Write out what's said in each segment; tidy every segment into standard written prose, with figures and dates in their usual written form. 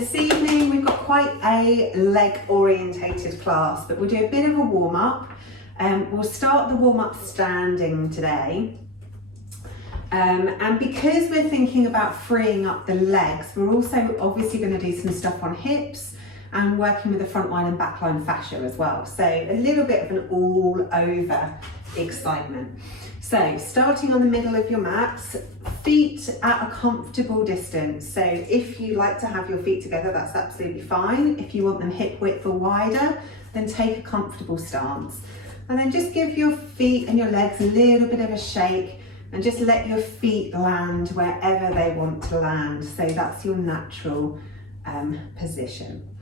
this evening we've got quite a leg orientated class, but we'll do a bit of a warm up. We'll start the warm up standing today. And because we're thinking about freeing up the legs, we're also obviously going to do some stuff on hips and working with the front line and back line fascia as well. So a little bit of an all over excitement. So starting on the middle of your mats, feet at a comfortable distance. So if you like to have your feet together, that's absolutely fine. If you want them hip width or wider, then take a comfortable stance. And then just give your feet and your legs a little bit of a shake and just let your feet land wherever they want to land. So that's your natural position.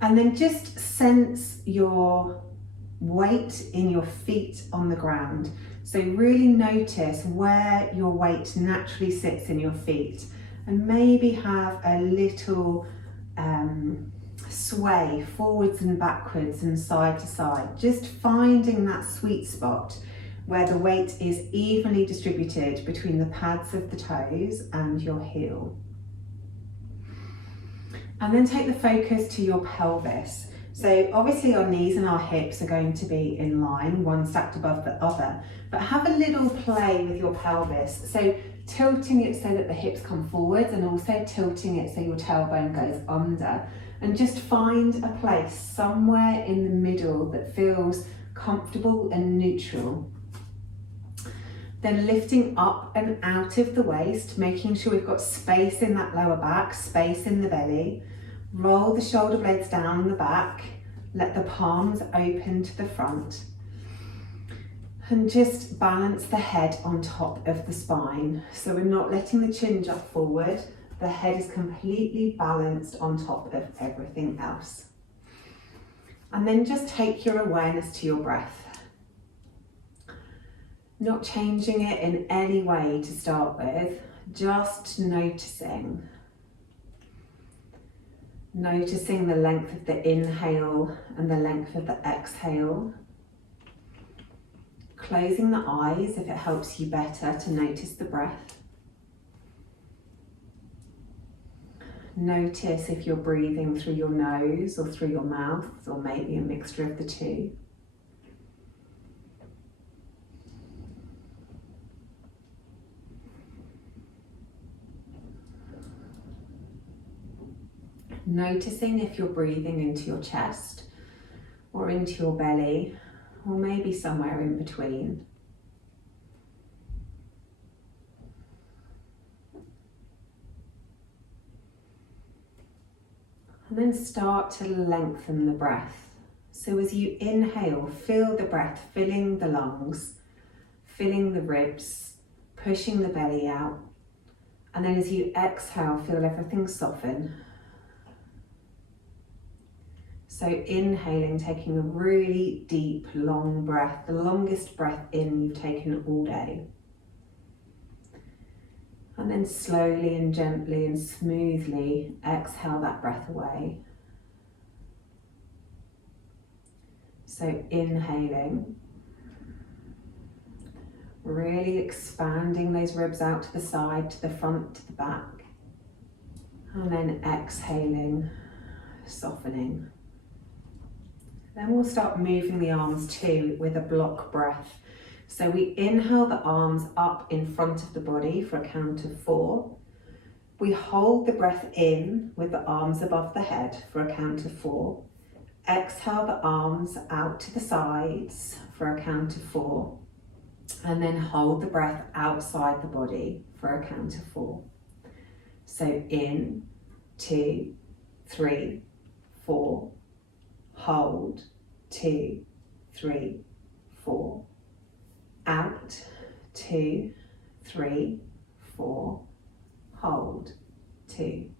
And then just sense your weight in your feet on the ground. So really notice where your weight naturally sits in your feet, and maybe have a little sway forwards and backwards and side to side, just finding that sweet spot where the weight is evenly distributed between the pads of the toes and your heel. And then take the focus to your pelvis. So obviously our knees and our hips are going to be in line, one stacked above the other, but have a little play with your pelvis. So tilting it so that the hips come forward and also tilting it so your tailbone goes under. And just find a place somewhere in the middle that feels comfortable and neutral. Then lifting up and out of the waist, making sure we've got space in that lower back, space in the belly. Roll the shoulder blades down the back, let the palms open to the front. And just balance the head on top of the spine. So we're not letting the chin jut forward. The head is completely balanced on top of everything else. And then just take your awareness to your breath. Not changing it in any way to start with, just noticing. Noticing the length of the inhale and the length of the exhale. Closing the eyes if it helps you better to notice the breath. Notice if you're breathing through your nose or through your mouth, or maybe a mixture of the two. Noticing if you're breathing into your chest or into your belly, or maybe somewhere in between. And then start to lengthen the breath. So as you inhale, feel the breath filling the lungs, filling the ribs, pushing the belly out. And then as you exhale, feel everything soften. So inhaling, taking a really deep, long breath, the longest breath in you've taken all day. And then slowly and gently and smoothly exhale that breath away. So inhaling, really expanding those ribs out to the side, to the front, to the back. And then exhaling, softening. Then we'll start moving the arms too with a block breath. So we inhale the arms up in front of the body for a count of 4. We hold the breath in with the arms above the head for a count of 4. Exhale the arms out to the sides for a count of 4. And then hold the breath outside the body for a count of 4. So in, 2, 3, 4. Hold, 2, 3, 4. Out, 2, 3, 4. Hold, 2,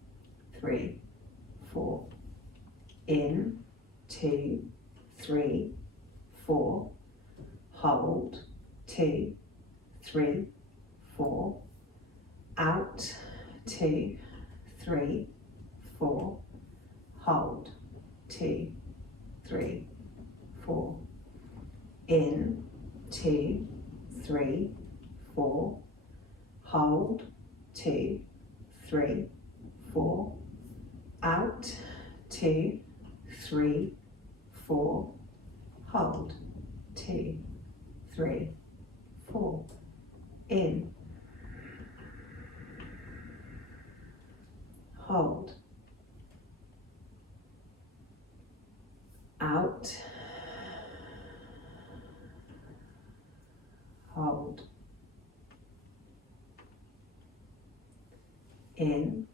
3, 4. In, 2, 3, 4. Hold, 2, 3, 4. Out, 2, 3, 4. Hold, 2, 3, 4. In, 2, 3, 4. Hold, 2, 3, 4. Out, out, 2, 3, 4, hold, 2, 3, 4, in, hold, out, hold, in,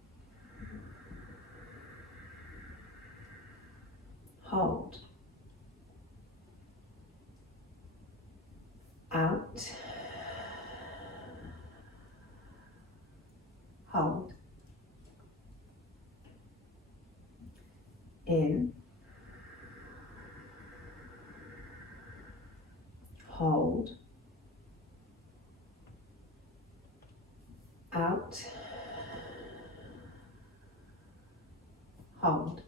hold, out, hold, in, hold, out, hold.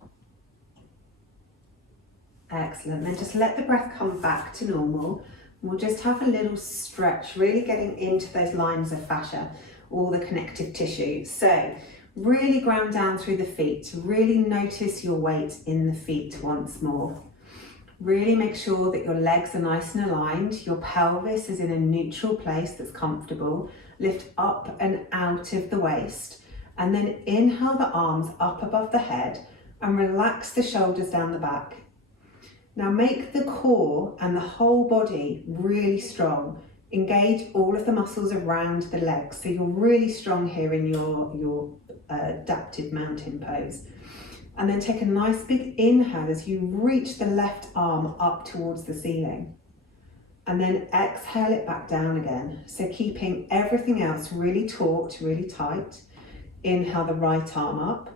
Excellent. Then just let the breath come back to normal. We'll just have a little stretch, really getting into those lines of fascia, all the connective tissue. So really ground down through the feet. Really notice your weight in the feet once more. Really make sure that your legs are nice and aligned. Your pelvis is in a neutral place that's comfortable. Lift up and out of the waist. And then inhale the arms up above the head and relax the shoulders down the back. Now make the core and the whole body really strong. Engage all of the muscles around the legs. So you're really strong here in your adaptive mountain pose. And then take a nice big inhale as you reach the left arm up towards the ceiling. And then exhale it back down again. So keeping everything else really taut, really tight. Inhale the right arm up.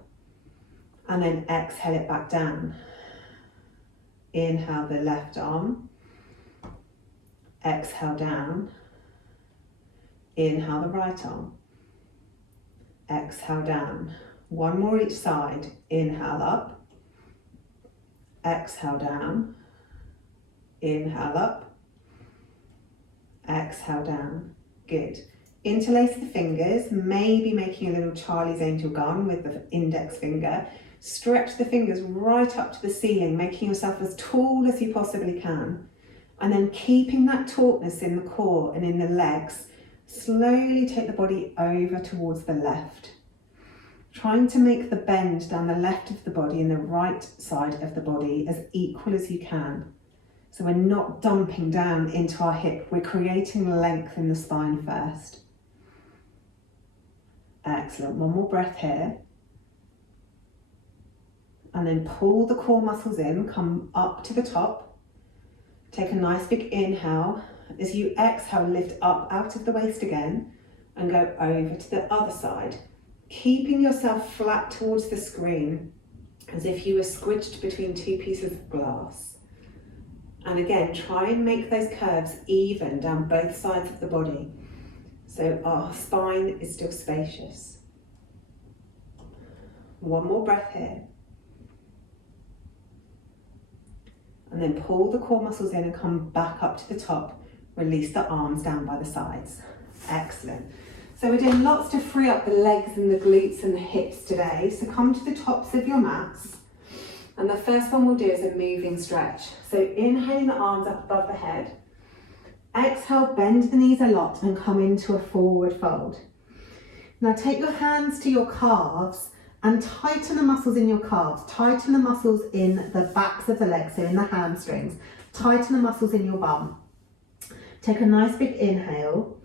And then exhale it back down. Inhale the left arm, exhale down, inhale the right arm, exhale down. One more each side, inhale up, exhale down, inhale up, exhale down. Good. Interlace the fingers, maybe making a little Charlie's Angel gun with the index finger. Stretch the fingers right up to the ceiling, making yourself as tall as you possibly can. And then keeping that tautness in the core and in the legs, slowly take the body over towards the left. Trying to make the bend down the left of the body and the right side of the body as equal as you can. So we're not dumping down into our hip, we're creating length in the spine first. Excellent, one more breath here. And then pull the core muscles in, come up to the top. Take a nice big inhale. As you exhale, lift up out of the waist again and go over to the other side. Keeping yourself flat towards the screen as if you were squidged between two pieces of glass. And again, try and make those curves even down both sides of the body. So our spine is still spacious. One more breath here. And then pull the core muscles in and come back up to the top. Release the arms down by the sides. Excellent. So we're doing lots to free up the legs and the glutes and the hips today. So come to the tops of your mats. And the first one we'll do is a moving stretch. So inhaling the arms up above the head. Exhale, bend the knees a lot and come into a forward fold. Now take your hands to your calves and tighten the muscles in your calves. Tighten the muscles in the backs of the legs, so in the hamstrings. Tighten the muscles in your bum. Take a nice big inhale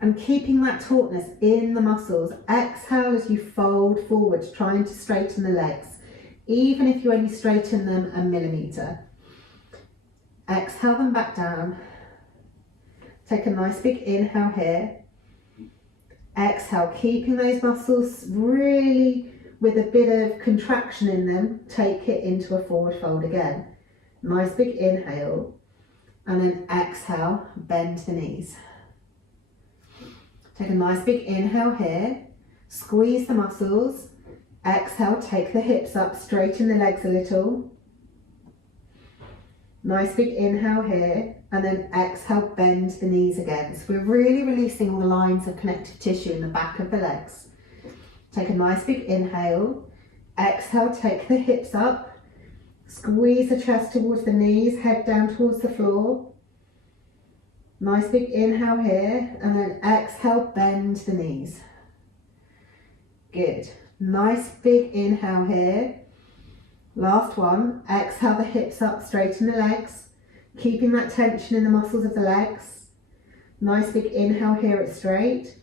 and keeping that tautness in the muscles. Exhale as you fold forwards, trying to straighten the legs, even if you only straighten them a millimetre. Exhale them back down. Take a nice big inhale here. Exhale, keeping those muscles really with a bit of contraction in them, take it into a forward fold again. Nice big inhale, and then exhale, bend the knees. Take a nice big inhale here, squeeze the muscles. Exhale, take the hips up, straighten the legs a little. Nice big inhale here, and then exhale, bend the knees again. So we're really releasing all the lines of connective tissue in the back of the legs. Take a nice big inhale. Exhale, take the hips up. Squeeze the chest towards the knees, head down towards the floor. Nice big inhale here, and then exhale, bend the knees. Good. Nice big inhale here. Last one. Exhale the hips up, straighten the legs, keeping that tension in the muscles of the legs. Nice big inhale here at straight,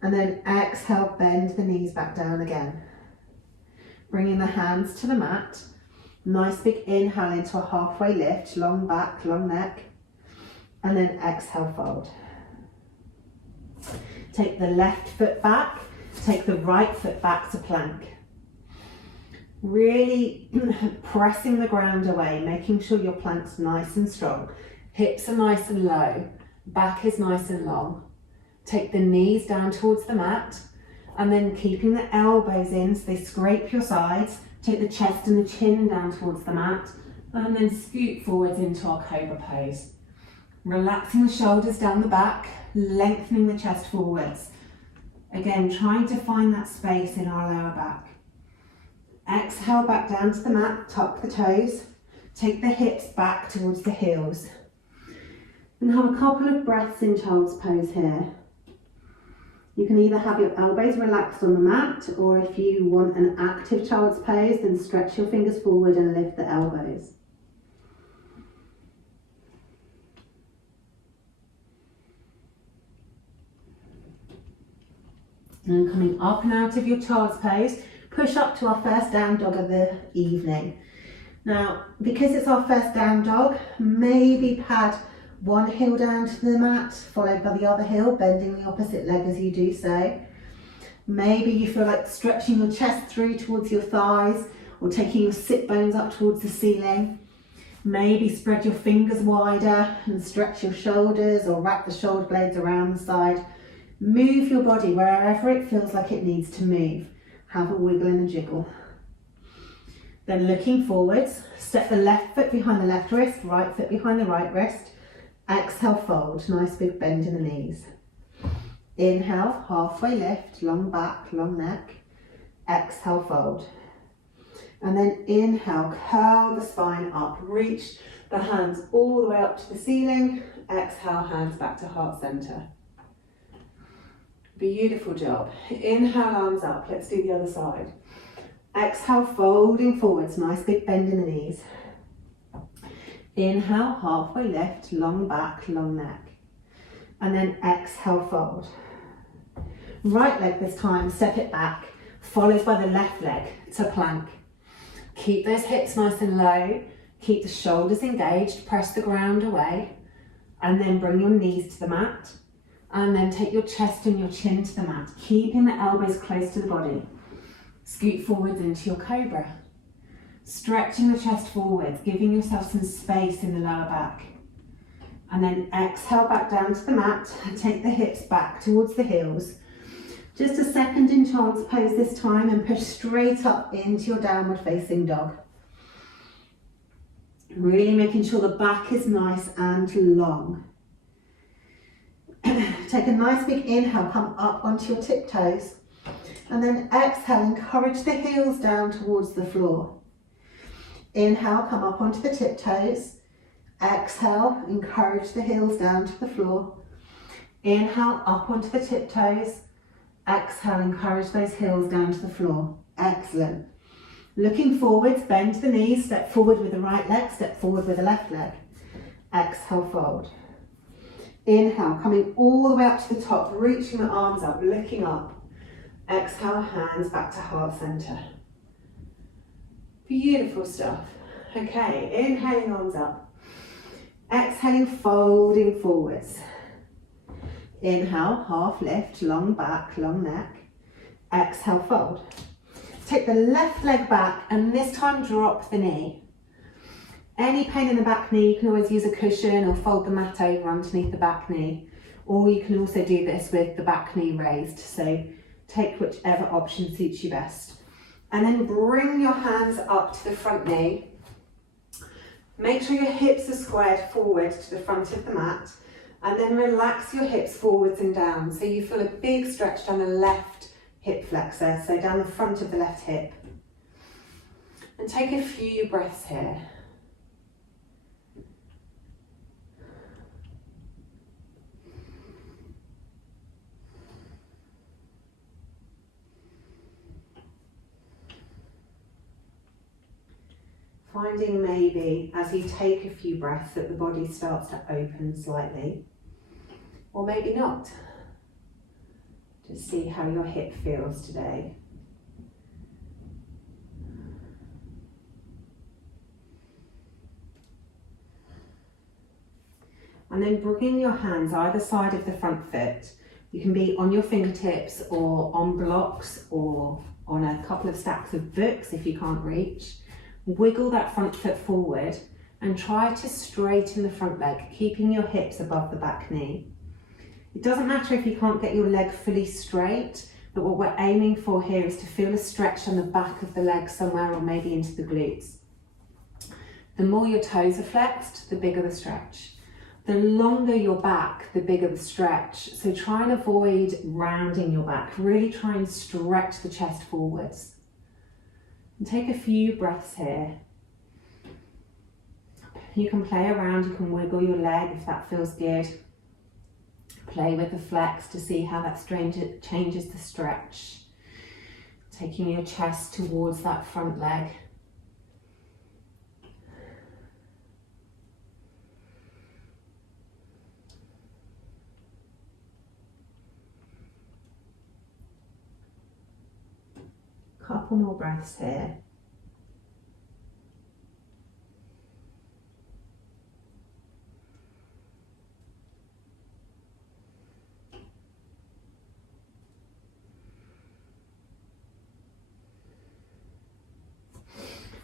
and then exhale, bend the knees back down again. Bringing the hands to the mat. Nice big inhale into a halfway lift, long back, long neck, and then exhale, fold. Take the left foot back, take the right foot back to plank. Really pressing the ground away, making sure your plank's nice and strong. Hips are nice and low, back is nice and long. Take the knees down towards the mat, and then keeping the elbows in so they scrape your sides. Take the chest and the chin down towards the mat, and then scoot forwards into our cobra pose. Relaxing the shoulders down the back, lengthening the chest forwards. Again, trying to find that space in our lower back. Exhale back down to the mat, tuck the toes, take the hips back towards the heels. And have a couple of breaths in child's pose here. You can either have your elbows relaxed on the mat, or if you want an active child's pose, then stretch your fingers forward and lift the elbows. And coming up and out of your child's pose, push up to our first down dog of the evening. Now, because it's our first down dog, maybe pad one heel down to the mat, followed by the other heel, bending the opposite leg as you do so. Maybe you feel like stretching your chest through towards your thighs, or taking your sit bones up towards the ceiling. Maybe spread your fingers wider and stretch your shoulders, or wrap the shoulder blades around the side. Move your body wherever it feels like it needs to move. Have a wiggle and a jiggle. Then looking forwards, step the left foot behind the left wrist, right foot behind the right wrist. Exhale, fold, nice big bend in the knees. Inhale, halfway lift, long back, long neck. Exhale, fold. And then inhale, curl the spine up, reach the hands all the way up to the ceiling. Exhale, hands back to heart center. Beautiful job. Inhale, arms up. Let's do the other side. Exhale, folding forwards, nice big bend in the knees. Inhale, halfway lift, long back, long neck. And then exhale, fold. Right leg this time, step it back, followed by the left leg to plank. Keep those hips nice and low, keep the shoulders engaged, press the ground away, and then bring your knees to the mat. And then take your chest and your chin to the mat, keeping the elbows close to the body. Scoot forwards into your cobra. Stretching the chest forwards, giving yourself some space in the lower back. And then exhale back down to the mat, take the hips back towards the heels. Just a second in child's pose this time, and push straight up into your downward facing dog. Really making sure the back is nice and long. Take a nice big inhale, come up onto your tiptoes, and then exhale, encourage the heels down towards the floor. Inhale, come up onto the tiptoes. Exhale, encourage the heels down to the floor. Inhale, up onto the tiptoes. Exhale, encourage those heels down to the floor. Excellent. Looking forwards, bend the knees, step forward with the right leg, step forward with the left leg. Exhale, fold. Inhale, coming all the way up to the top, reaching the arms up, looking up. Exhale, hands back to heart center. Beautiful stuff. Okay, inhaling, arms up. Exhaling, folding forwards. Inhale, half lift, long back, long neck. Exhale, fold. Take the left leg back, and this time drop the knee. Any pain in the back knee, you can always use a cushion or fold the mat over underneath the back knee. Or you can also do this with the back knee raised. So take whichever option suits you best. And then bring your hands up to the front knee. Make sure your hips are squared forward to the front of the mat. And then relax your hips forwards and down. So you feel a big stretch down the left hip flexor, so down the front of the left hip. And take a few breaths here. Finding maybe as you take a few breaths that the body starts to open slightly, or maybe not. Just see how your hip feels today. And then bringing your hands either side of the front foot. You can be on your fingertips or on blocks or on a couple of stacks of books if you can't reach. Wiggle that front foot forward and try to straighten the front leg, keeping your hips above the back knee. It doesn't matter if you can't get your leg fully straight, but what we're aiming for here is to feel a stretch on the back of the leg somewhere, or maybe into the glutes. The more your toes are flexed, the bigger the stretch. The longer your back, the bigger the stretch. So try and avoid rounding your back. Really try and stretch the chest forwards. And take a few breaths here. You can play around, you can wiggle your leg if that feels good. Play with the flex to see how that changes the stretch. Taking your chest towards that front leg. Couple more breaths here.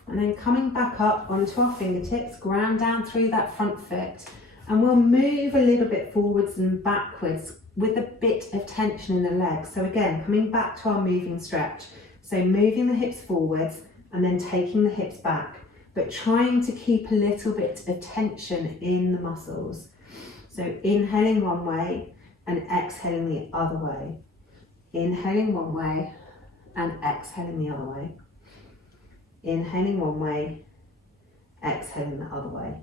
And then coming back up onto our fingertips, ground down through that front foot, and we'll move a little bit forwards and backwards with a bit of tension in the legs. So again, coming back to our moving stretch. So moving the hips forwards and then taking the hips back, but trying to keep a little bit of tension in the muscles. So inhaling one way and exhaling the other way. Inhaling one way and exhaling the other way. Inhaling one way, exhaling the other way.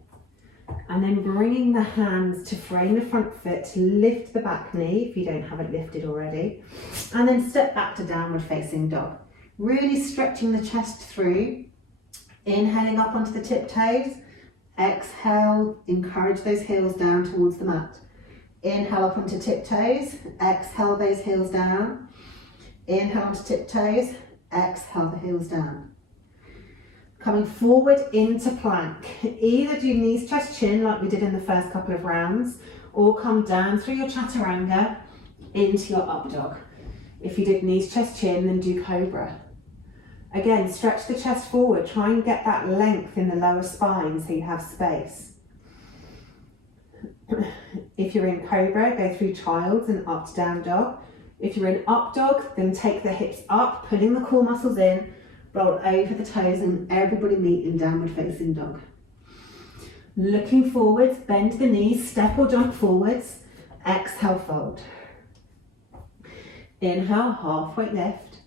And then bringing the hands to frame the front foot, to lift the back knee if you don't have it lifted already. And then step back to downward facing dog. Really stretching the chest through. Inhaling up onto the tiptoes. Exhale, encourage those heels down towards the mat. Inhale up onto tiptoes. Exhale those heels down. Inhale onto tiptoes. Exhale the heels down. Coming forward into plank. Either do knees, chest, chin like we did in the first couple of rounds, or come down through your chaturanga into your up dog. If you did knees, chest, chin, then do cobra. Again, stretch the chest forward. Try and get that length in the lower spine so you have space. If you're in cobra, go through child's and up to down dog. If you're in up dog, then take the hips up, pulling the core muscles in, roll over the toes, and everybody meet in downward facing dog. Looking forwards, bend the knees, step or jump forwards. Exhale, fold. Inhale, halfway lift.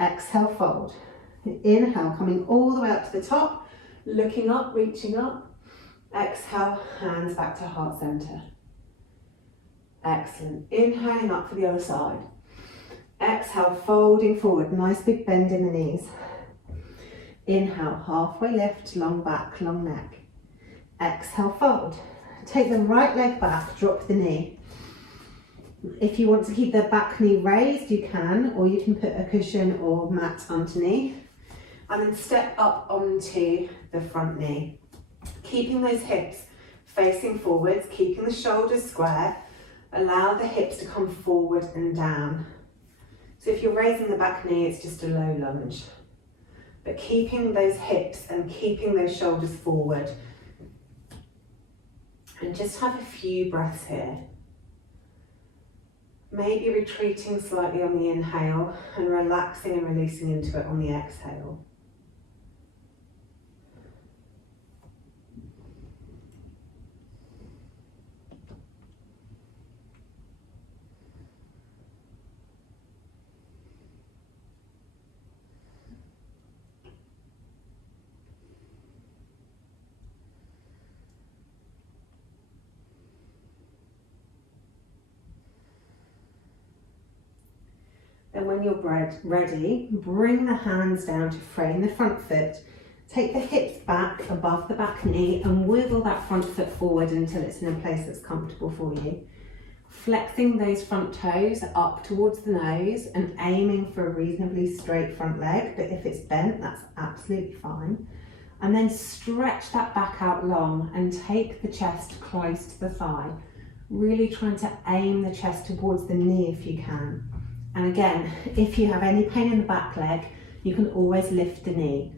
Exhale, fold. Inhale, coming all the way up to the top, looking up, reaching up. Exhale, hands back to heart center. Excellent. Inhaling up for the other side. Exhale, folding forward, nice big bend in the knees. Inhale, halfway lift, long back, long neck. Exhale, fold. Take the right leg back, drop the knee. If you want to keep the back knee raised, you can, or you can put a cushion or mat underneath. And then step up onto the front knee. Keeping those hips facing forwards, keeping the shoulders square. Allow the hips to come forward and down. So if you're raising the back knee, it's just a low lunge. But keeping those hips and keeping those shoulders forward. And just have a few breaths here. Maybe retreating slightly on the inhale and relaxing and releasing into it on the exhale. Then when you're ready, bring the hands down to frame the front foot. Take the hips back above the back knee and wiggle that front foot forward until it's in a place that's comfortable for you. Flexing those front toes up towards the nose and aiming for a reasonably straight front leg, but if it's bent, that's absolutely fine. And then stretch that back out long and take the chest close to the thigh. Really trying to aim the chest towards the knee if you can. And again, if you have any pain in the back leg, you can always lift the knee.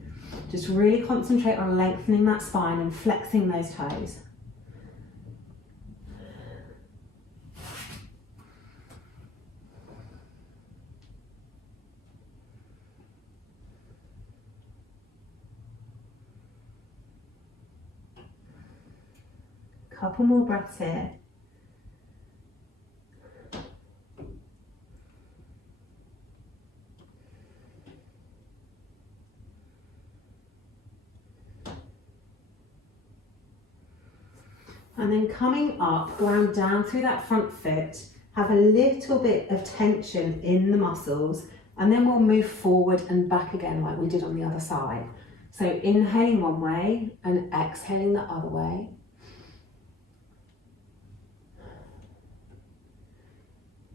Just really concentrate on lengthening that spine and flexing those toes. Couple more breaths here. And then coming up, ground down through that front foot, have a little bit of tension in the muscles, and then we'll move forward and back again like we did on the other side. So inhaling one way and exhaling the other way.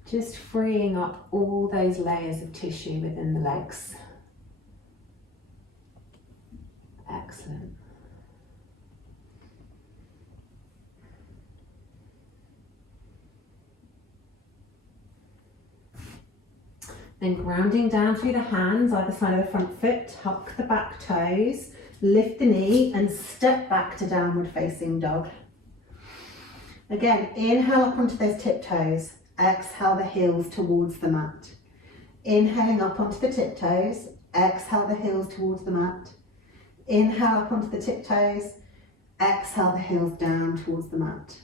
Just freeing up all those layers of tissue within the legs. Excellent. Then grounding down through the hands, either side of the front foot, tuck the back toes, lift the knee and step back to downward facing dog. Again, inhale up onto those tiptoes, exhale the heels towards the mat. Inhaling up onto the tiptoes, exhale the heels towards the mat. Inhale up onto the tiptoes, exhale the heels down towards the mat.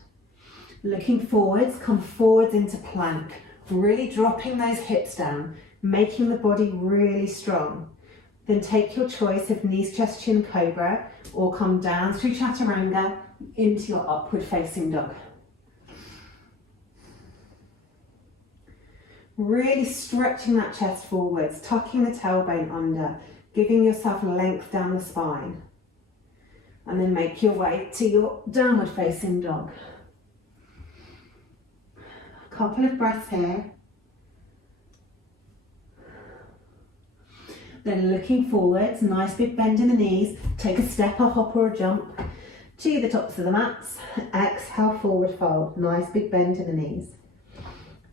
Looking forwards, come forwards into plank. Really dropping those hips down, making the body really strong. Then take your choice of knees, chest, chin, cobra, or come down through chaturanga into your upward facing dog. Really stretching that chest forwards, tucking the tailbone under, giving yourself length down the spine. And then make your way to your downward facing dog. Couple of breaths here. Then looking forwards, nice big bend in the knees. Take a step, a hop or a jump to the tops of the mats. Exhale, forward fold. Nice big bend in the knees.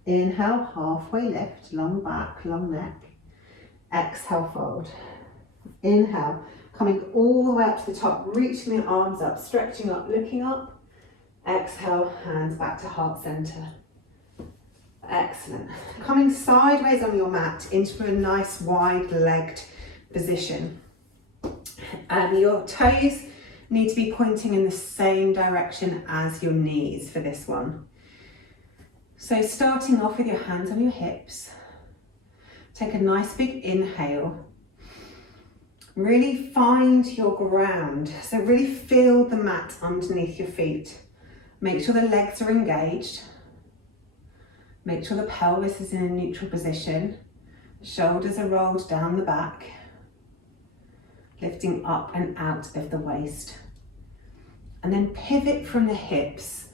Inhale, halfway lift, long back, long neck. Exhale, fold. Inhale, coming all the way up to the top, reaching the arms up, stretching up, looking up. Exhale, hands back to heart center. Excellent. Coming sideways on your mat into a nice wide-legged position. Your toes need to be pointing in the same direction as your knees for this one. So starting off with your hands on your hips, take a nice big inhale. Really find your ground. So really feel the mat underneath your feet. Make sure the legs are engaged. Make sure the pelvis is in a neutral position. Shoulders are rolled down the back, lifting up and out of the waist. And then pivot from the hips,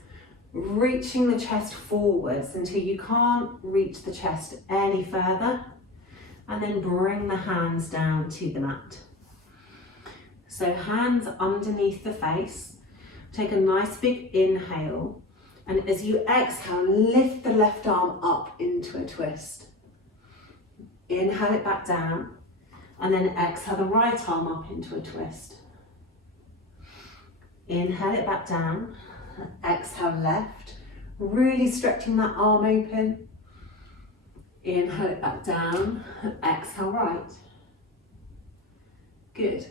reaching the chest forwards until you can't reach the chest any further. And then bring the hands down to the mat. So hands underneath the face. Take a nice big inhale. And as you exhale, lift the left arm up into a twist. Inhale it back down, and then exhale the right arm up into a twist. Inhale it back down, exhale left, really stretching that arm open. Inhale it back down, exhale right. Good.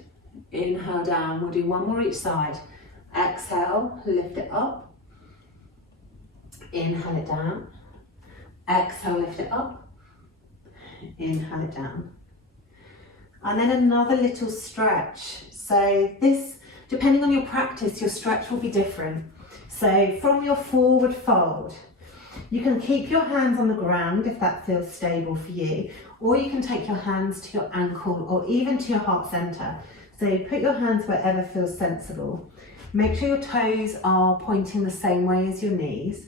Inhale down, we'll do one more each side. Exhale, lift it up. Inhale it down, exhale, lift it up, inhale it down. And then another little stretch. So this, depending on your practice, your stretch will be different. So from your forward fold, you can keep your hands on the ground if that feels stable for you, or you can take your hands to your ankle or even to your heart center. So put your hands wherever feels sensible. Make sure your toes are pointing the same way as your knees.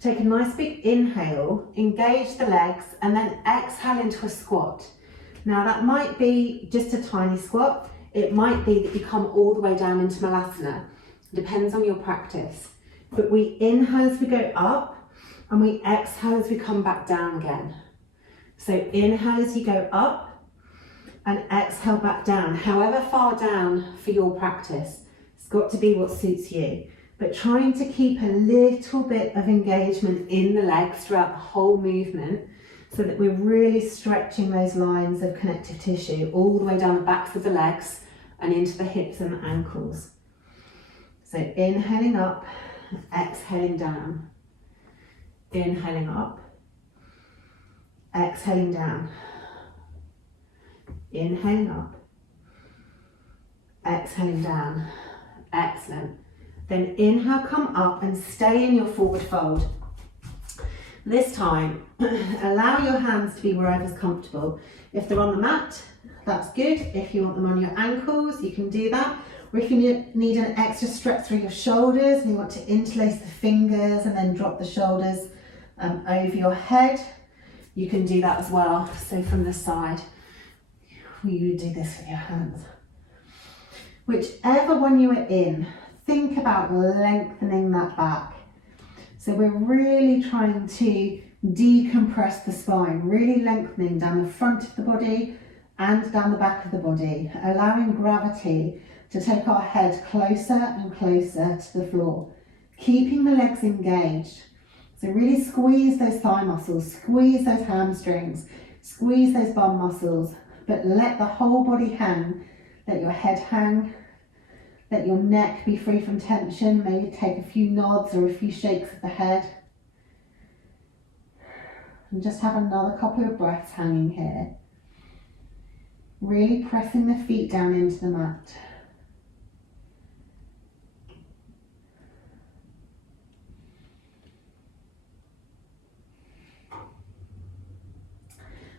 Take a nice big inhale, engage the legs, and then exhale into a squat. Now that might be just a tiny squat. It might be that you come all the way down into Malasana. Depends on your practice. But we inhale as we go up, and we exhale as we come back down again. So inhale as you go up, and exhale back down. However far down for your practice. It's got to be what suits you. But trying to keep a little bit of engagement in the legs throughout the whole movement so that we're really stretching those lines of connective tissue all the way down the backs of the legs and into the hips and the ankles. So inhaling up, exhaling down. Inhaling up, exhaling down. Inhaling up, exhaling down. Excellent. Then inhale, come up and stay in your forward fold. This time, allow your hands to be wherever's comfortable. If they're on the mat, that's good. If you want them on your ankles, you can do that. Or if you need an extra stretch through your shoulders and you want to interlace the fingers and then drop the shoulders over your head, you can do that as well. So from the side, you do this with your hands. Whichever one you are in, think about lengthening that back. So we're really trying to decompress the spine, really lengthening down the front of the body and down the back of the body, allowing gravity to take our head closer and closer to the floor, keeping the legs engaged. So really squeeze those thigh muscles, squeeze those hamstrings, squeeze those bum muscles, but let the whole body hang, let your head hang. Let your neck be free from tension. Maybe take a few nods or a few shakes of the head. And just have another couple of breaths hanging here. Really pressing the feet down into the mat.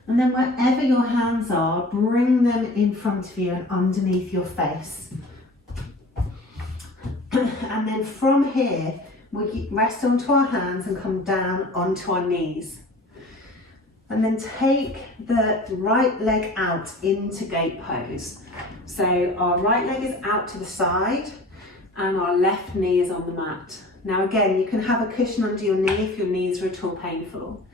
And then wherever your hands are, bring them in front of you and underneath your face. And then from here, we rest onto our hands and come down onto our knees. And then take the right leg out into gate pose. So our right leg is out to the side and our left knee is on the mat. Now again, you can have a cushion under your knee if your knees are at all painful.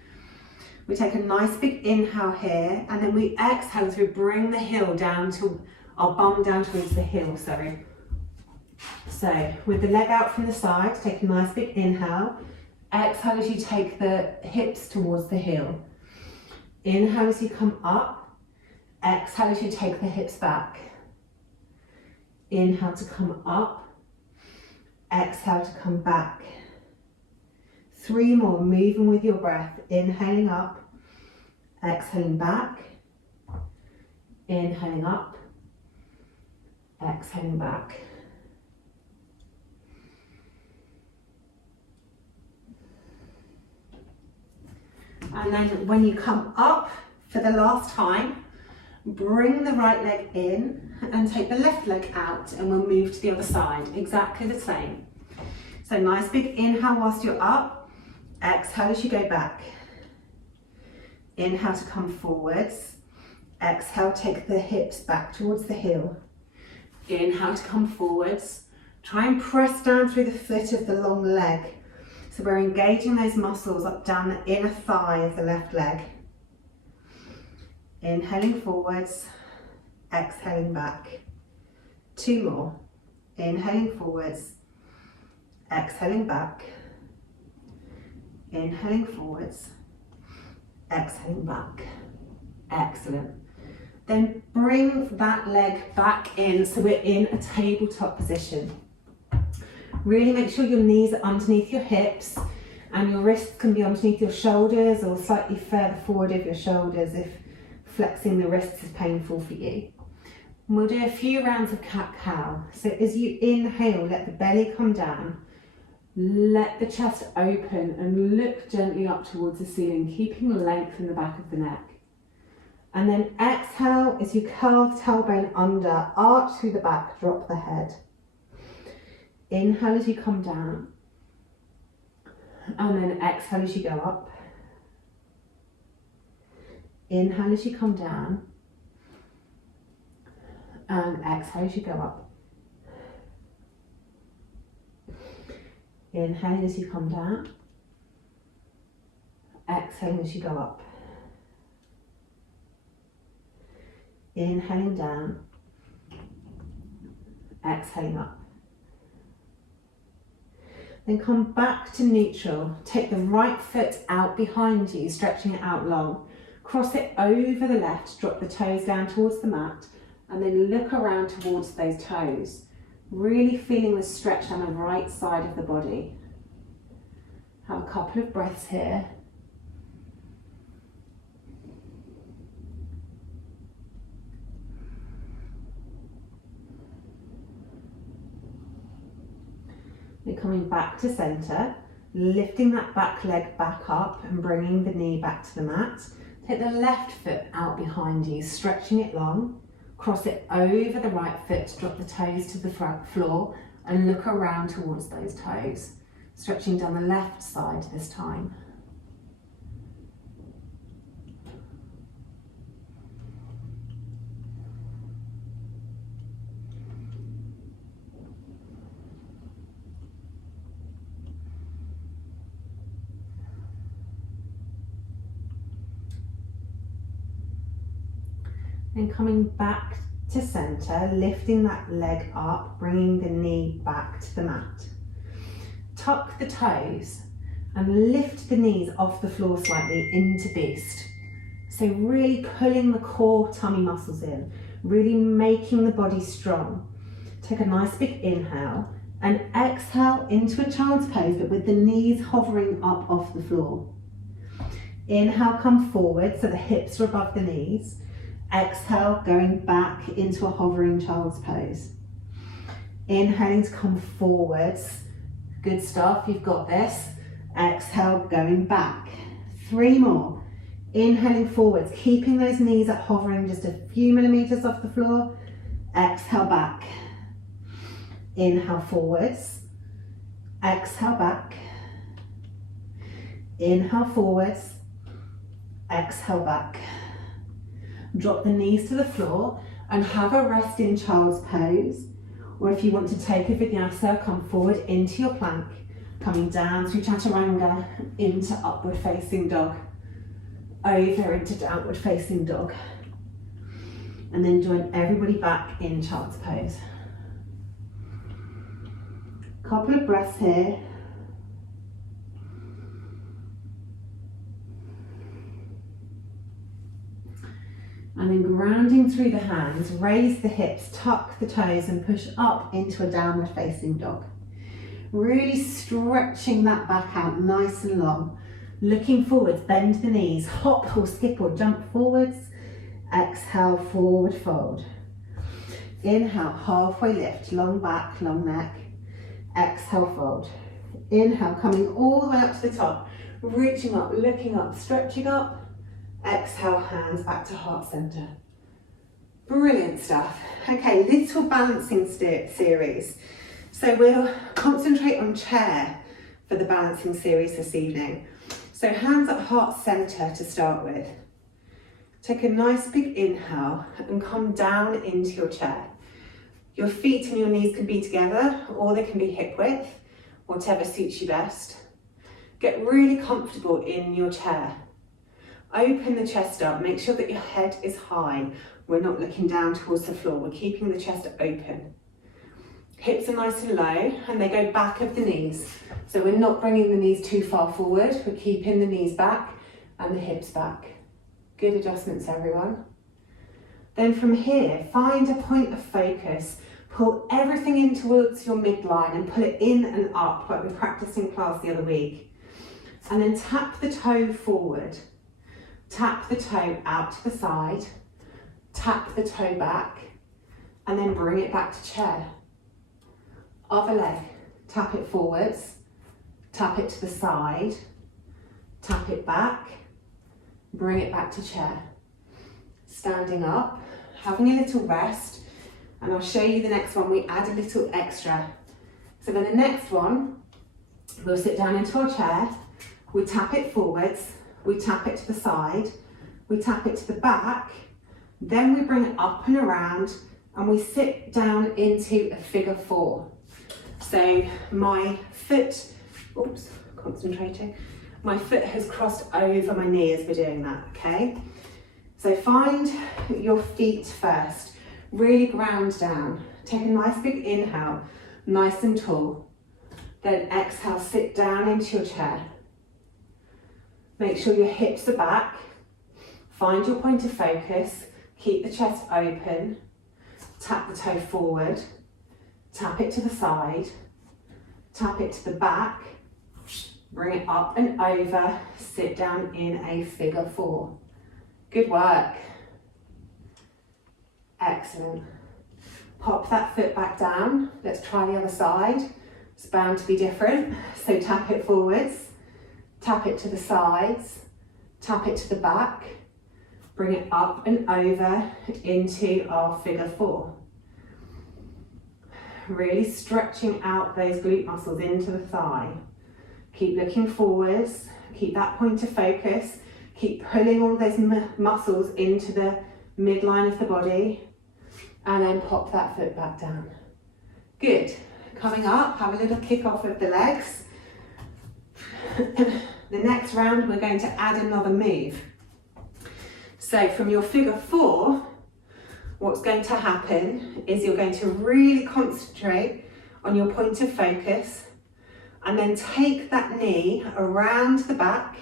We take a nice big inhale here and then we exhale as we bring the heel down to our bum down towards the heel, sorry. So with the leg out from the side, take a nice big inhale. Exhale as you take the hips towards the heel. Inhale as you come up. Exhale as you take the hips back. Inhale to come up. Exhale to come back. 3 more, moving with your breath. Inhaling up. Exhaling back. Inhaling up. Exhaling back. And then when you come up for the last time, bring the right leg in and take the left leg out and we'll move to the other side, exactly the same. So nice big inhale whilst you're up, exhale as you go back. Inhale to come forwards, exhale, take the hips back towards the heel. Inhale to come forwards, try and press down through the foot of the long leg. So we're engaging those muscles up down the inner thigh of the left leg. Inhaling forwards, exhaling back. 2 more. Inhaling forwards, exhaling back. Inhaling forwards, exhaling back. Excellent. Then bring that leg back in so we're in a tabletop position. Really make sure your knees are underneath your hips and your wrists can be underneath your shoulders or slightly further forward of your shoulders if flexing the wrists is painful for you. And we'll do a few rounds of cat-cow. So as you inhale, let the belly come down, let the chest open and look gently up towards the ceiling, keeping length in the back of the neck. And then exhale as you curl the tailbone under, arch through the back, drop the head. Inhale as you come down. And then exhale as you go up. Inhale as you come down. And exhale as you go up. Inhale as you come down. Exhale as you go up. Inhaling down. Exhaling up. Then come back to neutral. Take the right foot out behind you, stretching it out long. Cross it over the left, drop the toes down towards the mat, and then look around towards those toes. Really feeling the stretch on the right side of the body. Have a couple of breaths here. You're coming back to centre, lifting that back leg back up and bringing the knee back to the mat. Take the left foot out behind you, stretching it long. Cross it over the right foot, drop the toes to the floor and look around towards those toes. Stretching down the left side this time. And coming back to centre, lifting that leg up, bringing the knee back to the mat. Tuck the toes and lift the knees off the floor slightly into beast. So really pulling the core tummy muscles in, really making the body strong. Take a nice big inhale and exhale into a child's pose, but with the knees hovering up off the floor. Inhale, come forward so the hips are above the knees. Exhale, going back into a hovering child's pose. Inhaling to come forwards. Good stuff, you've got this. Exhale, going back. 3 more. Inhaling forwards, keeping those knees at hovering just a few millimeters off the floor. Exhale back. Inhale forwards. Exhale back. Inhale forwards. Exhale back. Drop the knees to the floor and have a rest in child's pose. Or if you want to take a vinyasa, come forward into your plank, coming down through chaturanga into upward facing dog, over into downward facing dog. And then join everybody back in child's pose. Couple of breaths here. And then grounding through the hands, raise the hips, tuck the toes and push up into a downward facing dog. Really stretching that back out nice and long. Looking forwards, bend the knees, hop or skip or jump forwards. Exhale, forward fold. Inhale, halfway lift, long back, long neck. Exhale, fold. Inhale, coming all the way up to the top, reaching up, looking up, stretching up. Exhale, hands back to heart centre. Brilliant stuff. Okay, little balancing series. So we'll concentrate on chair for the balancing series this evening. So hands at heart centre to start with. Take a nice big inhale and come down into your chair. Your feet and your knees can be together or they can be hip width, whatever suits you best. Get really comfortable in your chair. Open the chest up, make sure that your head is high. We're not looking down towards the floor, we're keeping the chest open. Hips are nice and low and they go back of the knees. So we're not bringing the knees too far forward, we're keeping the knees back and the hips back. Good adjustments, everyone. Then from here, find a point of focus. Pull everything in towards your midline and pull it in and up like we practiced in class the other week. And then tap the toe forward. Tap the toe out to the side, tap the toe back, and then bring it back to chair. Other leg, tap it forwards, tap it to the side, tap it back, bring it back to chair. standing up, having a little rest, and I'll show you the next one, we add a little extra. So then the next one, we'll sit down into our chair, we tap it forwards, we tap it to the side, we tap it to the back, then we bring it up and around, and we sit down into a figure 4. So my foot, oops, concentrating, my foot has crossed over my knee as we're doing that, okay? So find your feet first, really ground down. Take a nice big inhale, nice and tall. Then exhale, sit down into your chair. Make sure your hips are back. Find your point of focus, keep the chest open. Tap the toe forward, tap it to the side, tap it to the back, bring it up and over, sit down in a figure 4. Good work. Excellent. Pop that foot back down. Let's try the other side. It's bound to be different. So tap it forwards, tap it to the sides, tap it to the back, bring it up and over into our figure 4. Really stretching out those glute muscles into the thigh. Keep looking forwards, keep that point of focus, keep pulling all those muscles into the midline of the body, and then pop that foot back down. Good. Coming up, have a little kick off of the legs. The next round, we're going to add another move. So from your figure 4, what's going to happen is you're going to really concentrate on your point of focus, and then take that knee around the back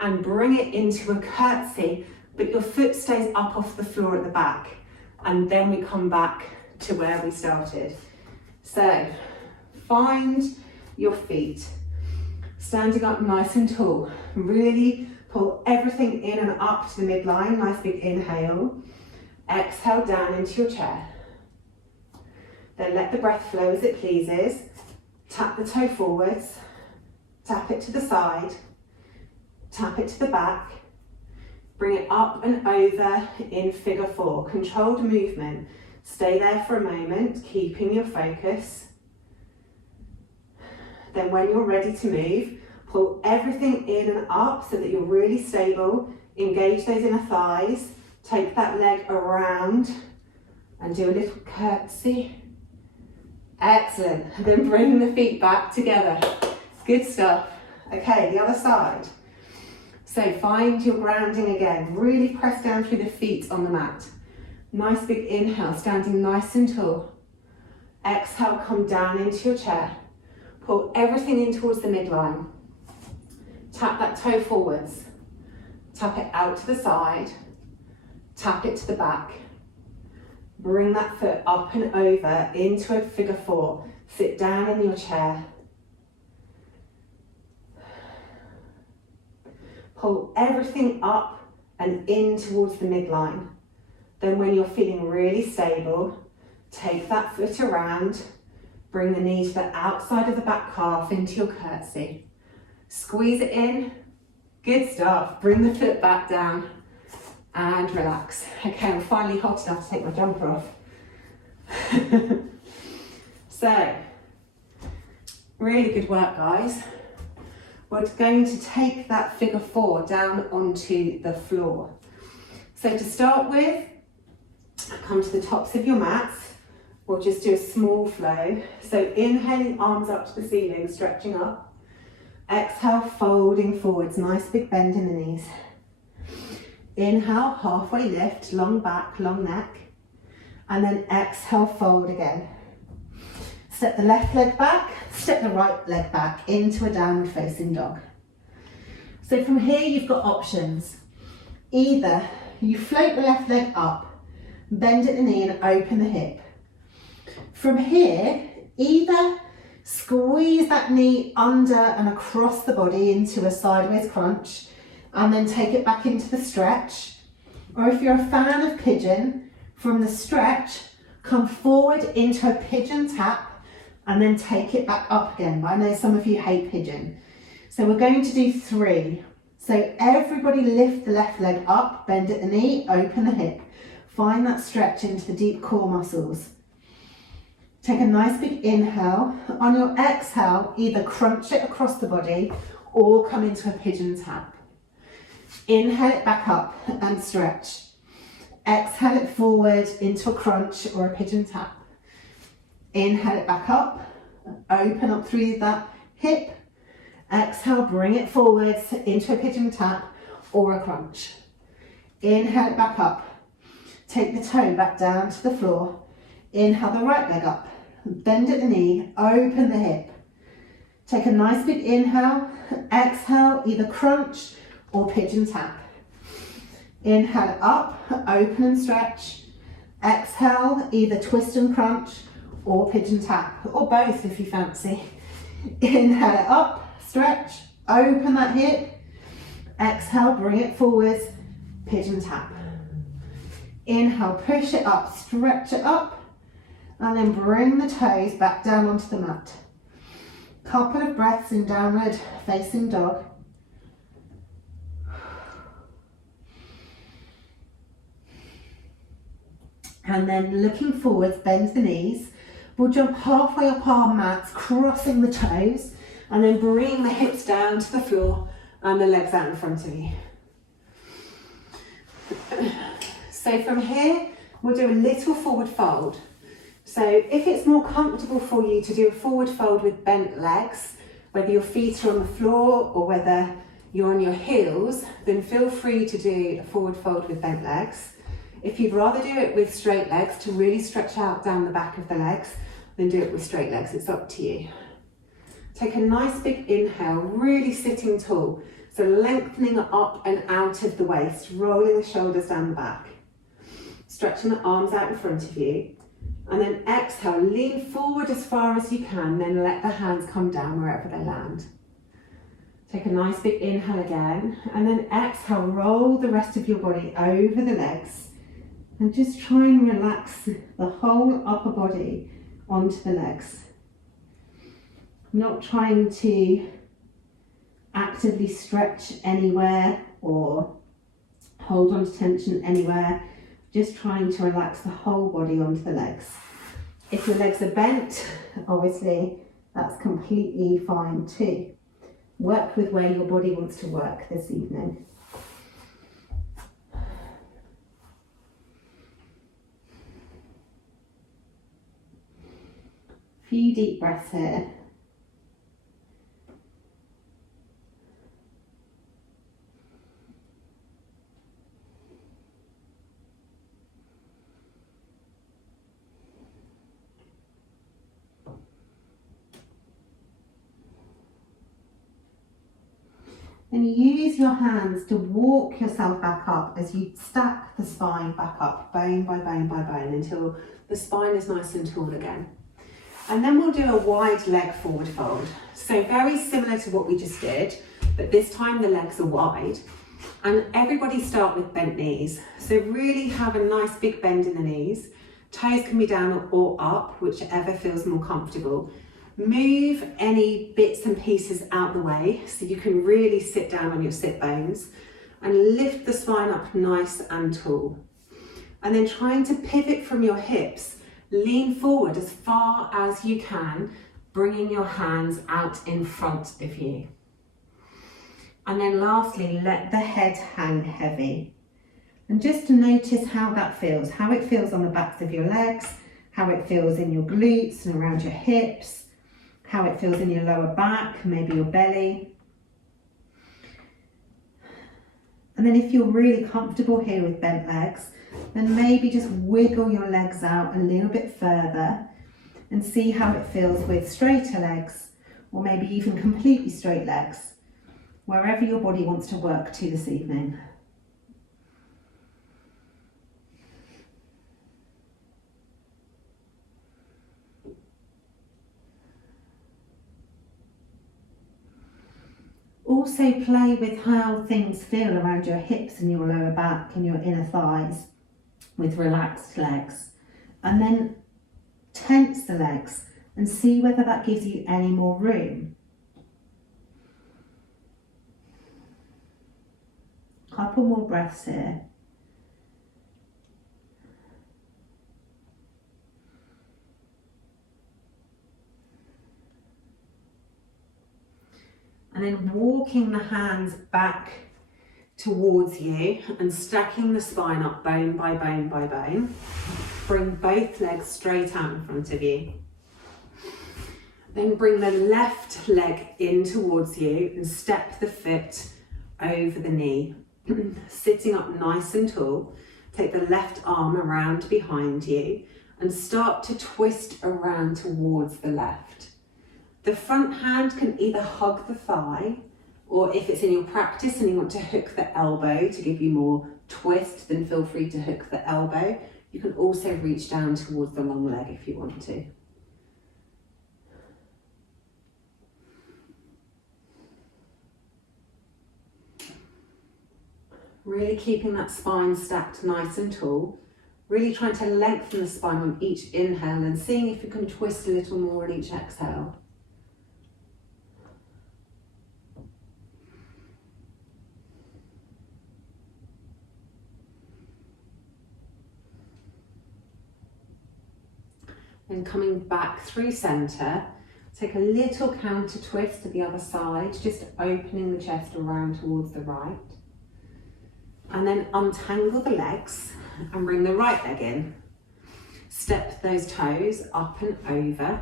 and bring it into a curtsy, but your foot stays up off the floor at the back, and then we come back to where we started. So find your feet, standing up nice and tall. Really pull everything in and up to the midline, nice big inhale. Exhale down into your chair. Then let the breath flow as it pleases. Tap the toe forwards, tap it to the side, tap it to the back, bring it up and over in figure 4. Controlled movement. Stay there for a moment, keeping your focus. Then when you're ready to move, pull everything in and up so that you're really stable. Engage those inner thighs. Take that leg around and do a little curtsy. Excellent. And then bring the feet back together. Good stuff. Okay, the other side. So find your grounding again. Really press down through the feet on the mat. Nice big inhale, standing nice and tall. Exhale, come down into your chair. Pull everything in towards the midline. Tap that toe forwards. Tap it out to the side. Tap it to the back. Bring that foot up and over into a figure 4. Sit down in your chair. Pull everything up and in towards the midline. Then when you're feeling really stable, take that foot around, bring the knee to the outside of the back calf into your curtsy. Squeeze it in. Good stuff. Bring the foot back down and relax. Okay, I'm finally hot enough to take my jumper off. So, really good work, guys. We're going to take that figure 4 down onto the floor. So to start with, come to the tops of your mats. We'll just do a small flow. So inhaling, arms up to the ceiling, stretching up. Exhale, folding forwards, nice big bend in the knees. Inhale, halfway lift, long back, long neck. And then exhale, fold again. Step the left leg back, step the right leg back into a downward facing dog. So from here you've got options. Either you float the left leg up, bend at the knee and open the hip. From here, either squeeze that knee under and across the body into a sideways crunch and then take it back into the stretch. Or if you're a fan of pigeon, from the stretch, come forward into a pigeon tap and then take it back up again. But I know some of you hate pigeon. So we're going to do 3. So everybody lift the left leg up, bend at the knee, open the hip. Find that stretch into the deep core muscles. Take a nice big inhale. On your exhale, either crunch it across the body or come into a pigeon tap. Inhale it back up and stretch. Exhale it forward into a crunch or a pigeon tap. Inhale it back up, open up through that hip. Exhale, bring it forwards into a pigeon tap or a crunch. Inhale it back up. Take the toe back down to the floor. Inhale the right leg up. Bend at the knee, open the hip. Take a nice big inhale. Exhale, either crunch or pigeon tap. Inhale it up, open and stretch. Exhale, either twist and crunch or pigeon tap, or both if you fancy. Inhale it up, stretch, open that hip. Exhale, bring it forwards, pigeon tap. Inhale, push it up, stretch it up, and then bring the toes back down onto the mat. Couple of breaths in downward facing dog. And then looking forwards, bend the knees. We'll jump halfway up our mats, crossing the toes, and then bring the hips down to the floor and the legs out in front of you. So from here, we'll do a little forward fold. So if it's more comfortable for you to do a forward fold with bent legs, whether your feet are on the floor or whether you're on your heels, then feel free to do a forward fold with bent legs. If you'd rather do it with straight legs to really stretch out down the back of the legs, then do it with straight legs, it's up to you. Take a nice big inhale, really sitting tall. So lengthening up and out of the waist, rolling the shoulders down the back. Stretching the arms out in front of you. And then exhale, lean forward as far as you can, then let the hands come down wherever they land. Take a nice big inhale again, and then exhale, roll the rest of your body over the legs. And just try and relax the whole upper body onto the legs. Not trying to actively stretch anywhere or hold on to tension anywhere. Just trying to relax the whole body onto the legs. If your legs are bent, obviously that's completely fine too. Work with where your body wants to work this evening. Few deep breaths here. And use your hands to walk yourself back up as you stack the spine back up, bone by bone by bone, until the spine is nice and tall again. And then we'll do a wide leg forward fold. So very similar to what we just did, but this time the legs are wide. And everybody start with bent knees. So really have a nice big bend in the knees. Toes can be down or up, whichever feels more comfortable. Move any bits and pieces out the way so you can really sit down on your sit bones and lift the spine up nice and tall. And then trying to pivot from your hips, lean forward as far as you can, bringing your hands out in front of you. And then lastly, let the head hang heavy. And just notice how that feels, how it feels on the backs of your legs, how it feels in your glutes and around your hips, how it feels in your lower back, maybe your belly. And then if you're really comfortable here with bent legs, then maybe just wiggle your legs out a little bit further and see how it feels with straighter legs, or maybe even completely straight legs, wherever your body wants to work to this evening. Also play with how things feel around your hips and your lower back and your inner thighs with relaxed legs. And then tense the legs and see whether that gives you any more room. Couple more breaths here. And then walking the hands back towards you and stacking the spine up bone by bone by bone. Bring both legs straight out in front of you. Then bring the left leg in towards you and step the foot over the knee. Sitting up nice and tall, take the left arm around behind you and start to twist around towards the left. The front hand can either hug the thigh, or if it's in your practice and you want to hook the elbow to give you more twist, then feel free to hook the elbow. You can also reach down towards the long leg if you want to. Really keeping that spine stacked nice and tall. Really trying to lengthen the spine on each inhale and seeing if you can twist a little more on each exhale. Then coming back through centre, take a little counter twist to the other side, just opening the chest around towards the right. And then untangle the legs and bring the right leg in. Step those toes up and over,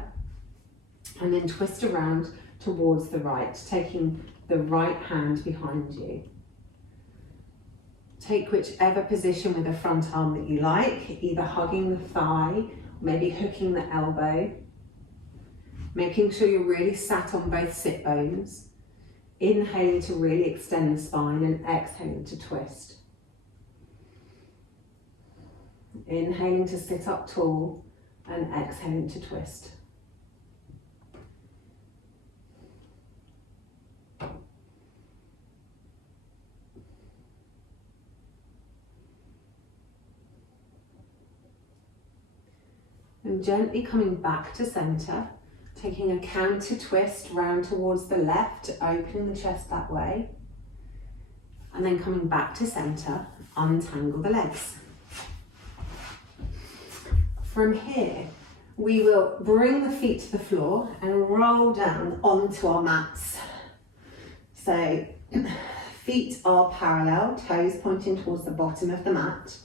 and then twist around towards the right, taking the right hand behind you. Take whichever position with the front arm that you like, either hugging the thigh, maybe hooking the elbow, making sure you're really sat on both sit bones, inhaling to really extend the spine and exhaling to twist. Inhaling to sit up tall and exhaling to twist. And gently coming back to centre, taking a counter twist round towards the left, opening the chest that way. And then coming back to centre, untangle the legs. From here, we will bring the feet to the floor and roll down onto our mats. So feet are parallel, toes pointing towards the bottom of the mat.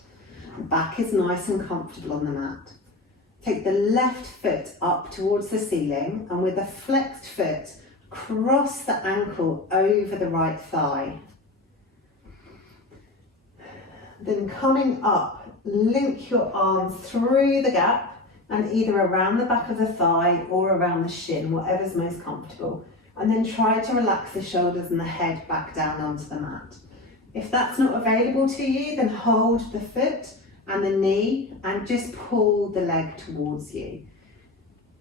Back is nice and comfortable on the mat. Take the left foot up towards the ceiling and with a flexed foot, cross the ankle over the right thigh. Then coming up, link your arms through the gap and either around the back of the thigh or around the shin, whatever's most comfortable. And then try to relax the shoulders and the head back down onto the mat. If that's not available to you, then hold the foot and the knee and just pull the leg towards you.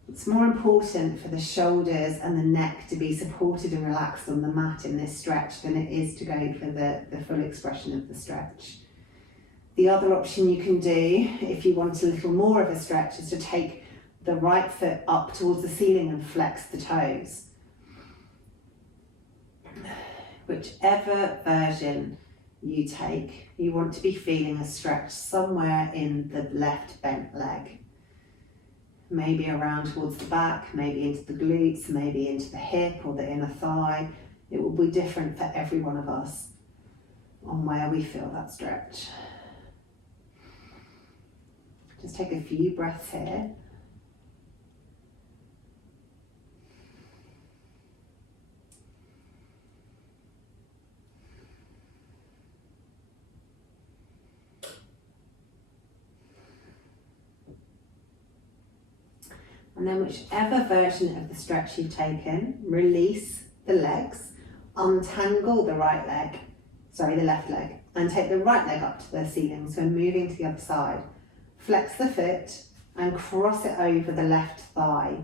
It's more important for the shoulders and the neck to be supported and relaxed on the mat in this stretch than it is to go for the full expression of the stretch. The other option you can do, if you want a little more of a stretch, is to take the right foot up towards the ceiling and flex the toes. Whichever version you take, you want to be feeling a stretch somewhere in the left bent leg. Maybe around towards the back, maybe into the glutes, maybe into the hip or the inner thigh. It will be different for every one of us on where we feel that stretch. Just take a few breaths here. And then whichever version of the stretch you've taken, release the legs, untangle the left leg, and take the right leg up to the ceiling, so moving to the other side. Flex the foot and cross it over the left thigh.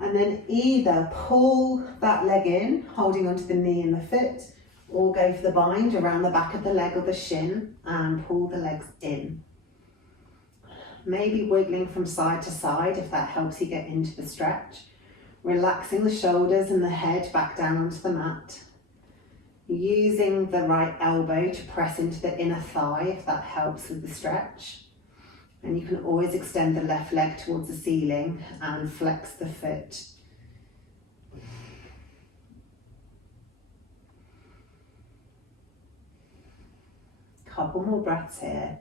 And then either pull that leg in, holding onto the knee and the foot, or go for the bind around the back of the leg or the shin and pull the legs in. Maybe wiggling from side to side if that helps you get into the stretch. Relaxing the shoulders and the head back down onto the mat. using the right elbow to press into the inner thigh if that helps with the stretch. And you can always extend the left leg towards the ceiling and flex the foot. Couple more breaths here.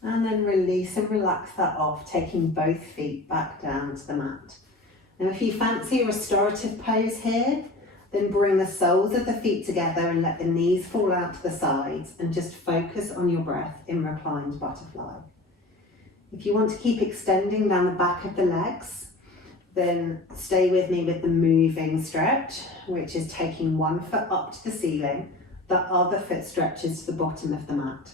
And then release and relax that off, taking both feet back down to the mat. Now if you fancy a restorative pose here, then bring the soles of the feet together and let the knees fall out to the sides and just focus on your breath in reclined butterfly. If you want to keep extending down the back of the legs, then stay with me with the moving stretch, which is taking one foot up to the ceiling, the other foot stretches to the bottom of the mat.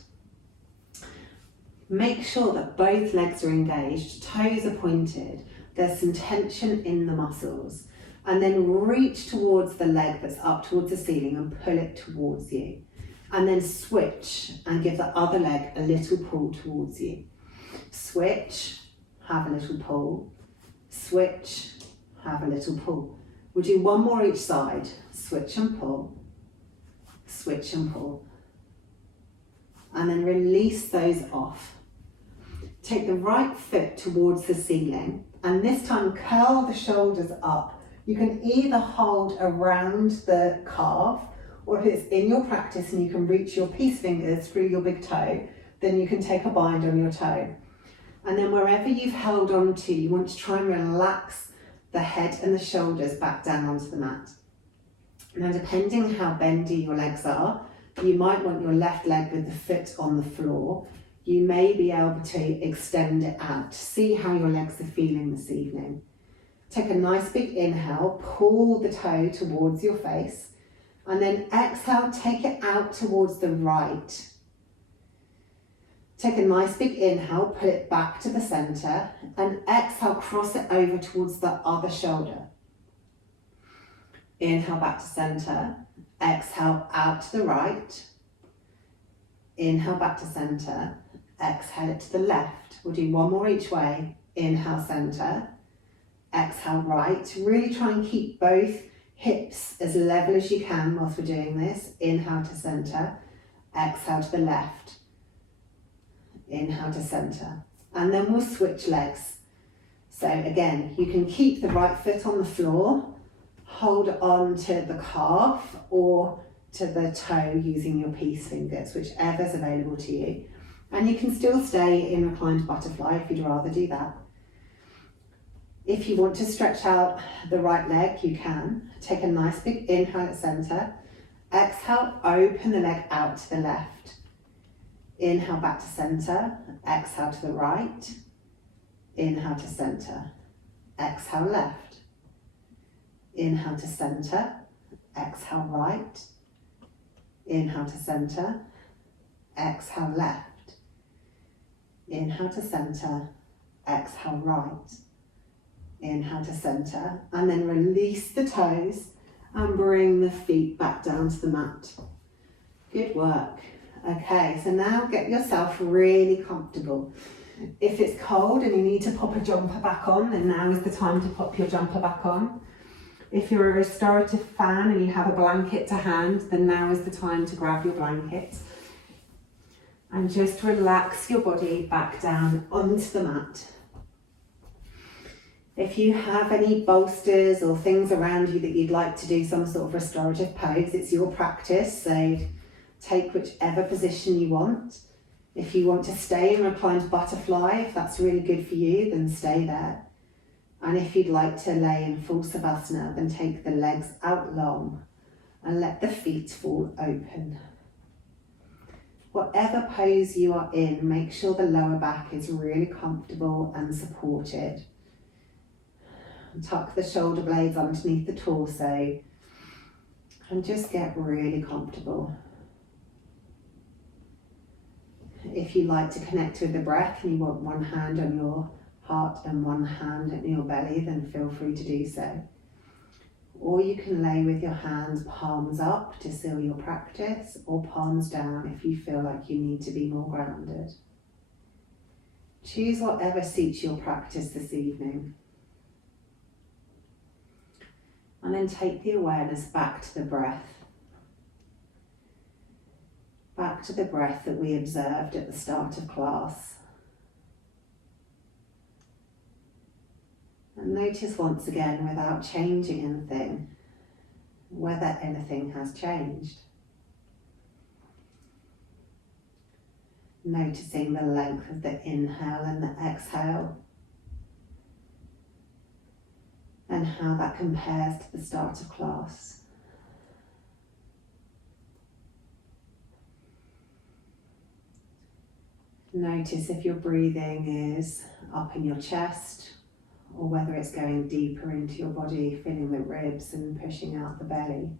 Make sure that both legs are engaged, toes are pointed, there's some tension in the muscles, and then reach towards the leg that's up towards the ceiling and pull it towards you. And then switch and give the other leg a little pull towards you. Switch, have a little pull, switch, have a little pull. We'll do one more each side, switch and pull, switch and pull. And then release those off. Take the right foot towards the ceiling and this time curl the shoulders up. You can either hold around the calf, or if it's in your practice and you can reach your peace fingers through your big toe, then you can take a bind on your toe. And then wherever you've held on to, you want to try and relax the head and the shoulders back down onto the mat. Now depending how bendy your legs are, you might want your left leg with the foot on the floor. You may be able to extend it out. See how your legs are feeling this evening. Take a nice big inhale, pull the toe towards your face, and then exhale, take it out towards the right. Take a nice big inhale, put it back to the center, and exhale, cross it over towards the other shoulder. Inhale back to center, exhale out to the right, inhale back to center, exhale it to the left. We'll do one more each way. Inhale center, exhale right. Really try and keep both hips as level as you can whilst we're doing this. Inhale to center, exhale to the left, inhale to center. And then we'll switch legs. So again, you can keep the right foot on the floor, hold on to the calf or to the toe using your peace fingers, whichever's available to you. And you can still stay in reclined butterfly if you'd rather do that. If you want to stretch out the right leg, you can. Take a nice big inhale at center. Exhale, open the leg out to the left. Inhale back to center. Exhale to the right. Inhale to center. Exhale left. Inhale to center. Exhale right. Inhale to center. Exhale left. Inhale to center, exhale right, inhale to center, and then release the toes and bring the feet back down to the mat. Good work. Okay, so now get yourself really comfortable. If it's cold and you need to pop a jumper back on, then now is the time to pop your jumper back on. If you're a restorative fan and you have a blanket to hand, then now is the time to grab your blanket. And just relax your body back down onto the mat. If you have any bolsters or things around you that you'd like to do some sort of restorative pose, it's your practice, so take whichever position you want. If you want to stay in reclined butterfly, if that's really good for you, then stay there. And if you'd like to lay in full savasana, then take the legs out long and let the feet fall open. Whatever pose you are in, make sure the lower back is really comfortable and supported. Tuck the shoulder blades underneath the torso and just get really comfortable. if you like to connect with the breath and you want one hand on your heart and one hand on your belly, then feel free to do so. Or you can lay with your hands palms up to seal your practice, or palms down if you feel like you need to be more grounded. Choose whatever suits your practice this evening. And then take the awareness back to the breath. Back to the breath that we observed at the start of class. And notice once again, without changing anything, whether anything has changed. Noticing the length of the inhale and the exhale, and how that compares to the start of class. Notice if your breathing is up in your chest, or whether it's going deeper into your body, filling the ribs and pushing out the belly.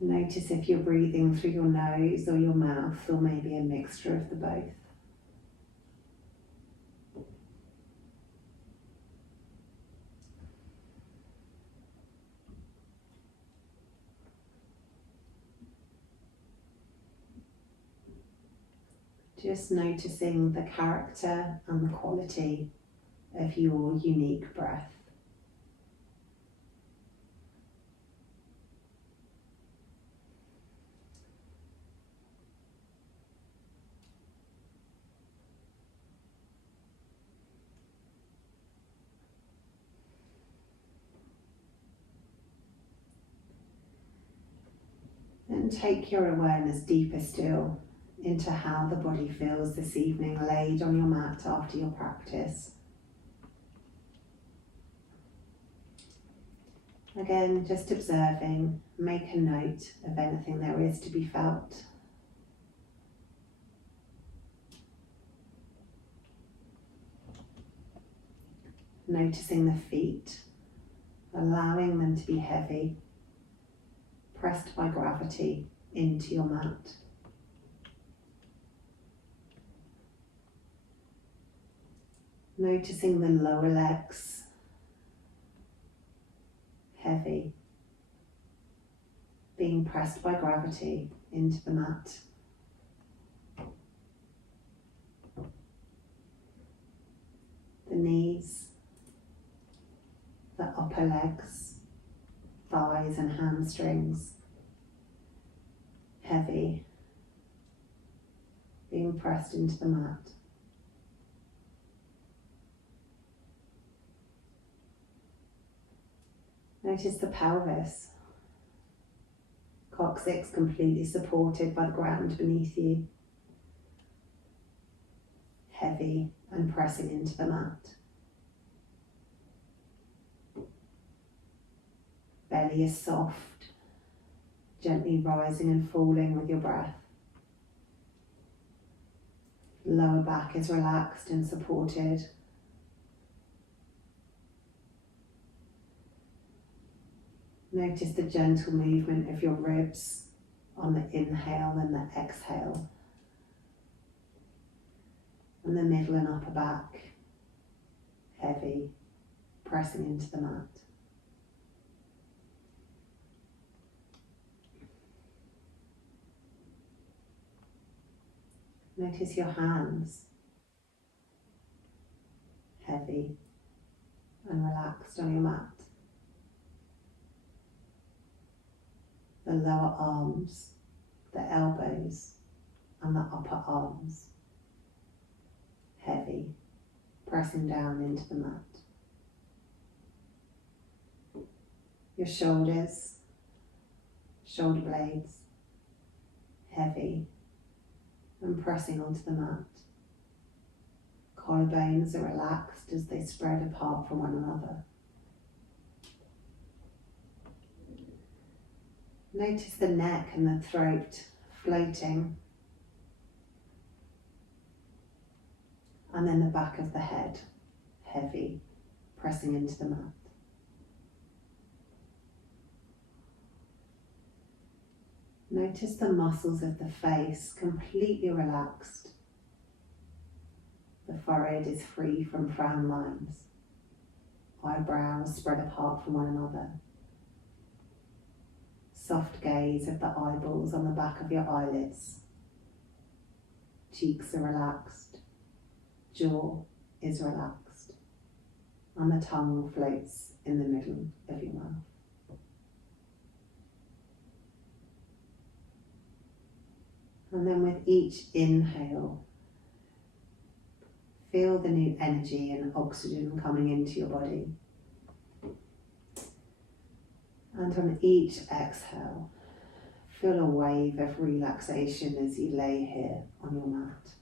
Notice if you're breathing through your nose or your mouth, or maybe a mixture of the both. Just noticing the character and the quality of your unique breath. And take your awareness deeper still into how the body feels this evening laid on your mat after your practice. Again, just observing, make a note of anything there is to be felt. Noticing the feet, allowing them to be heavy, pressed by gravity into your mat. Noticing the lower legs, heavy, being pressed by gravity into the mat. The knees, the upper legs, thighs and hamstrings, heavy, being pressed into the mat. Notice the pelvis, coccyx completely supported by the ground beneath you, heavy and pressing into the mat. Belly is soft, gently rising and falling with your breath. Lower back is relaxed and supported. Notice the gentle movement of your ribs on the inhale and the exhale. And the middle and upper back, heavy, pressing into the mat. Notice your hands, heavy and relaxed on your mat. The lower arms, the elbows and the upper arms, heavy, pressing down into the mat. Your shoulders, shoulder blades, heavy and pressing onto the mat. Collarbones are relaxed as they spread apart from one another. Notice the neck and the throat floating, and then the back of the head, heavy, pressing into the mat. Notice the muscles of the face completely relaxed. The forehead is free from frown lines. Eyebrows spread apart from one another. Soft gaze of the eyeballs on the back of your eyelids. Cheeks are relaxed. Jaw is relaxed. And the tongue floats in the middle of your mouth. And then with each inhale, feel the new energy and oxygen coming into your body. And on each exhale, feel a wave of relaxation as you lay here on your mat.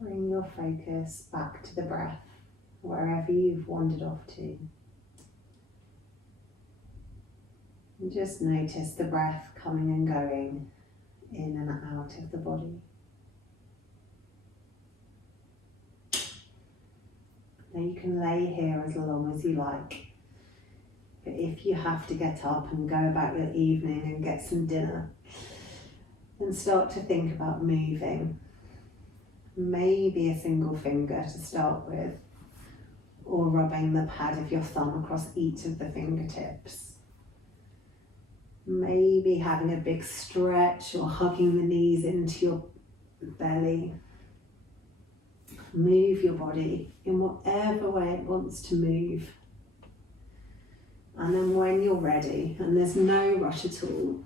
Bring your focus back to the breath, wherever you've wandered off to. And just notice the breath coming and going in and out of the body. Now you can lay here as long as you like, but if you have to get up and go about your evening and get some dinner and start to think about moving, maybe a single finger to start with, or rubbing the pad of your thumb across each of the fingertips. Maybe having a big stretch or hugging the knees into your belly. Move your body in whatever way it wants to move. And then when you're ready, and there's no rush at all,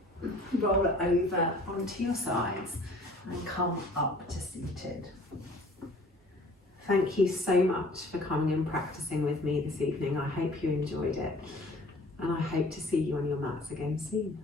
roll it over onto your sides and come up to seated. Thank you so much for coming and practicing with me this evening. I hope you enjoyed it, and I hope to see you on your mats again soon.